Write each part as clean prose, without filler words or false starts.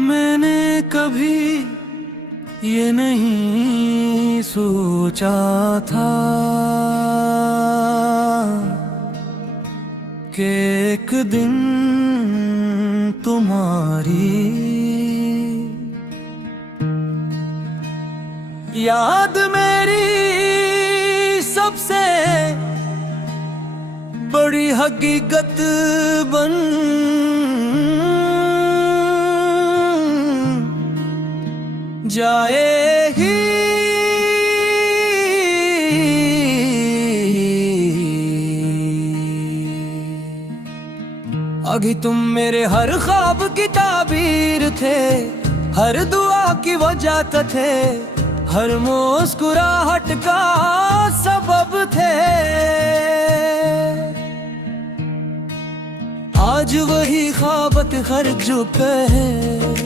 मैंने कभी ये नहीं सोचा था कि एक दिन तुम्हारी याद मेरी सबसे बड़ी हकीकत बन जाएगी। अभी तुम मेरे हर ख्वाब की ताबीर थे, हर दुआ की वजह थे, हर मुस्कुराहट का सबब थे। आज वही ख्वाबत हर चुके हैं,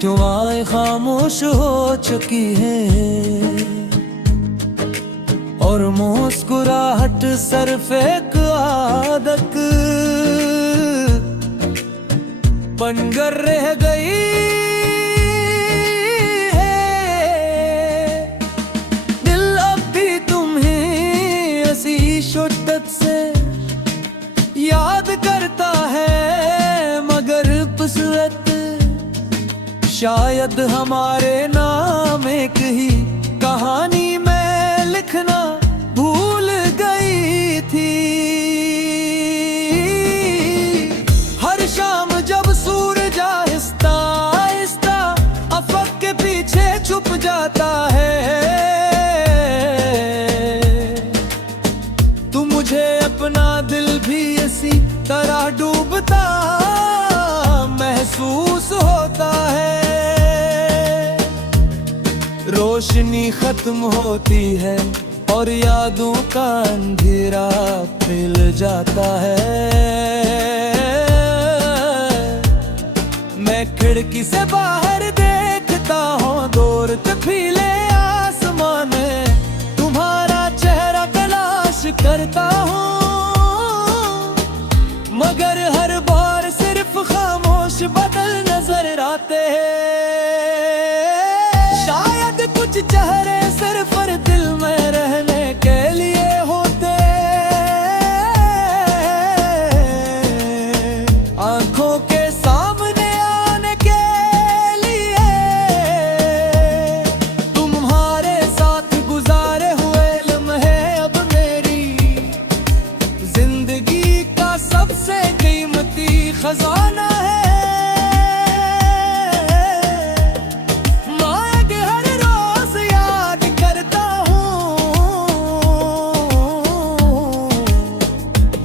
दुआएं खामोश हो चुकी है और मुस्कुराहट सिर्फ एक आदत बनकर रह गई है। दिल अब भी तुम्हें ऐसी शिद्दत से याद करता है, मगर फिसलत शायद हमारे नाम एक ही कहानी में लिखना भूल गई थी। हर शाम जब सूरज आहिस्ता आहिस्ता अफक के पीछे छुप जाता है, तो मुझे अपना दिल भी इसी तरह डूबता महसूस होता है। रोशनी खत्म होती है और यादों का अंधेरा फैल जाता है। मैं खिड़की से बाहर देखता हूँ, दूर तफीले आसमान में तुम्हारा चेहरा तलाश करता हूँ, मगर हर बार सिर्फ खामोश बदल नजर आते हैं। शायद कुछ चेहरे सिर्फ दिल में रहने के लिए होते, आंखों के सामने आने के लिए। तुम्हारे साथ गुजारे हुए लम्हे अब मेरी जिंदगी का सबसे कीमती खजाना है।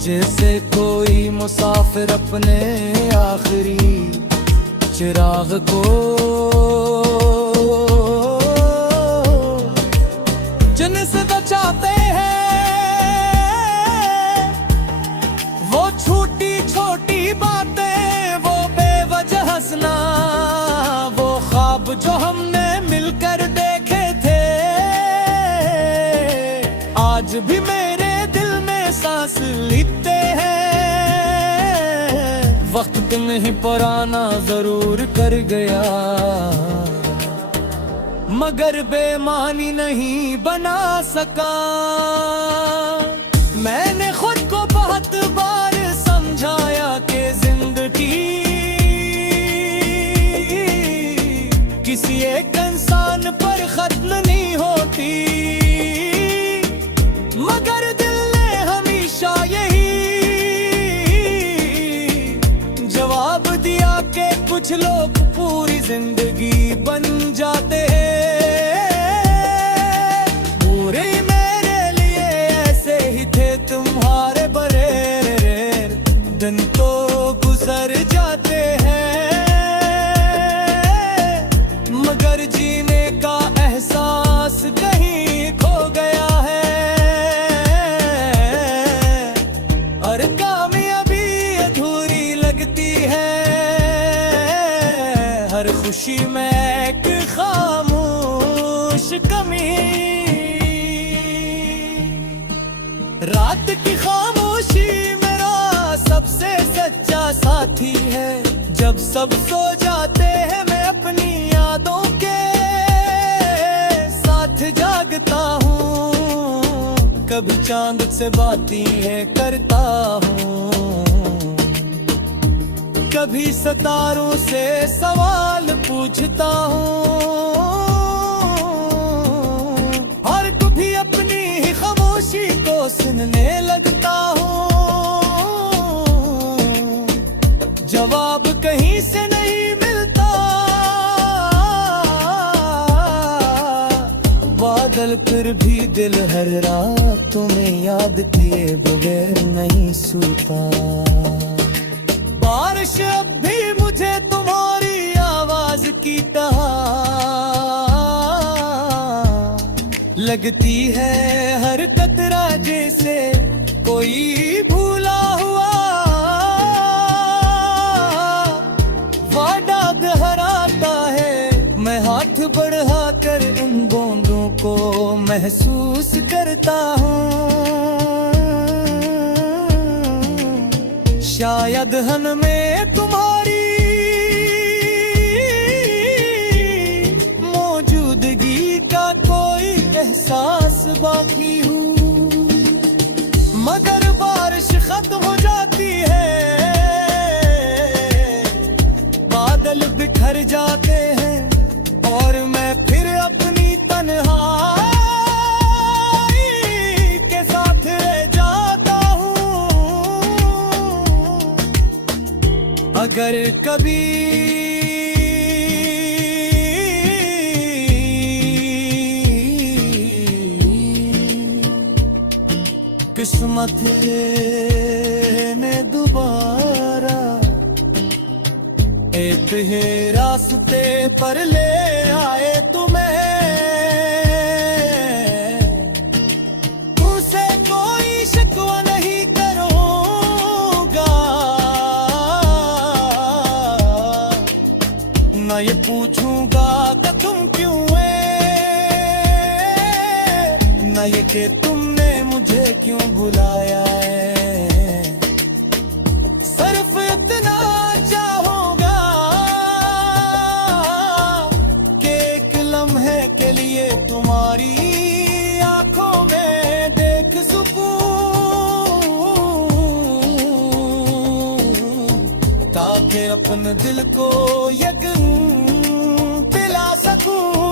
जैसे कोई मुसाफिर अपने आखिरी चिराग को जिनसे बचाते हैं, वो छोटी छोटी बातें, वो बेवजह हंसना, वो ख्वाब जो हमने मिलकर देखे थे, आज भी मेरे सांस लेते हैं। वक्त नहीं पुराना जरूर कर गया, मगर बेमानी नहीं बना सका। मैंने खुद को बहुत बार समझाया कि जिंदगी किसी एक इंसान पर खत्म नहीं होती, मगर कुछ लोग पूरी जिंदगी बन जाते हैं। पूरे मेरे लिए ऐसे ही थे तुम्हारे बड़े दिन तो गुजर जाते हैं, मगर जीने का एहसास कहीं खो गया है। और कामयाबी अधूरी लगती है, हर खुशी में एक खामोश कमी। रात की खामोशी मेरा सबसे सच्चा साथी है, जब जब सब सो जाते हैं मैं अपनी यादों के साथ जागता हूँ, कभी चांद से बातें करता हूँ, कभी सितारों से सवाल पूछता हूँ, और कभी अपनी ही खामोशी को सुनने लगता हूँ। जवाब कहीं से नहीं मिलता, बादल फिर भी दिल हर रात तुम्हें याद किए बगैर नहीं सोता। बारिश अब भी मुझे तुम्हारी आवाज की तरह लगती है, हर कतरा जैसे कोई भूला हुआ वादा दोहराता है। मैं हाथ बढ़ा कर इन बूंदों को महसूस करता हूँ, शायद हमें तुम्हारी मौजूदगी का कोई एहसास बाकी हूँ, मगर बारिश खत्म हो जाती है, बादल बिखर जाते हैं और मैं फिर अपनी तन्हाई के साथ रह जाता हूँ। अगर कभी किस्मत ने दोबारा एक ही रास्ते पर ले आए तुम्हें, तुमसे कोई शिकवा नहीं करूँगा, न ये पूछूंगा कि तुम क्यों है, न ये कि तुमने मुझे क्यों बुलाया है। सिर्फ इतना चाहूंगा कि एक लम्हे के लिए तुम्हारी आंखों में देख सकूं, ताकि अपने दिल को यकीन दिला सकूं।